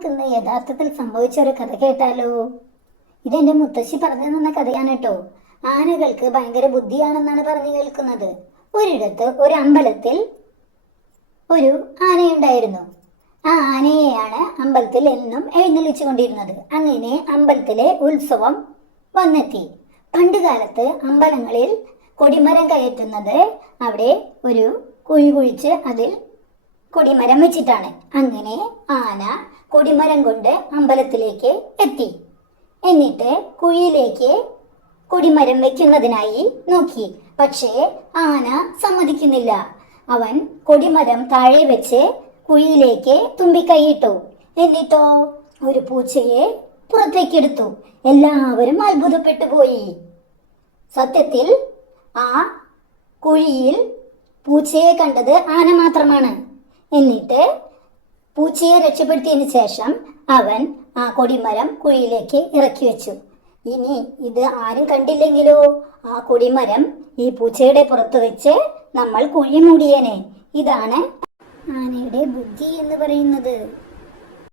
നമുക്കിന്ന് യഥാർത്ഥത്തിൽ സംഭവിച്ച ഒരു കഥ കേട്ടാലോ? ഇതെന്റെ മുത്തശ്ശി പറഞ്ഞു തന്ന കഥയാണ് കേട്ടോ. ആനകൾക്ക് ഭയങ്കര ബുദ്ധിയാണെന്നാണ് പറഞ്ഞു കേൾക്കുന്നത്. ഒരിടത്ത് ഒരു അമ്പലത്തിൽ ഒരു ആനയുണ്ടായിരുന്നു. ആ ആനയെയാണ് അമ്പലത്തിൽ എന്നും എഴുന്നള്ളിച്ചു കൊണ്ടിരുന്നത് അങ്ങനെ അമ്പലത്തിലെ ഉത്സവം വന്നെത്തി. പണ്ട് കാലത്ത് അമ്പലങ്ങളിൽ കൊടിമരം കയറ്റുന്നത് അവിടെ ഒരു കുഴി കുഴിച്ച് അതിൽ കൊടിമരം വെച്ചിട്ടാണ്. അങ്ങനെ ആന കൊടിമരം കൊണ്ട് അമ്പലത്തിലേക്ക് എത്തി. എന്നിട്ട് കുഴിയിലേക്ക് കൊടിമരം വെക്കുന്നതിനായി നോക്കി. പക്ഷേ ആന സമ്മതിക്കുന്നില്ല. അവൻ കൊടിമരം താഴെ വെച്ച് കുഴിയിലേക്ക് തുമ്പിക്കൈയിട്ടു. എന്നിട്ടോ ഒരു പൂച്ചയെ പുറത്തേക്ക് എടുത്തു എല്ലാവരും അത്ഭുതപ്പെട്ടു പോയി. സത്യത്തിൽ ആ കുഴിയിൽ പൂച്ചയെ കണ്ടത് ആന മാത്രമാണ്. എന്നിട്ട് പൂച്ചയെ രക്ഷപ്പെടുത്തിയതിനു ശേഷം അവൻ ആ കൊടിമരം കുഴിയിലേക്ക് ഇറക്കി വെച്ചു. ഇനി ഇത് ആരും കണ്ടില്ലെങ്കിലോ? ആ കൊടിമരം ഈ പൂച്ചയുടെ പുറത്ത് വെച്ച് നമ്മൾ കുഴി മൂടിയേനെ ഇതാണ് ആനയുടെ ബുദ്ധി എന്ന് പറയുന്നത്.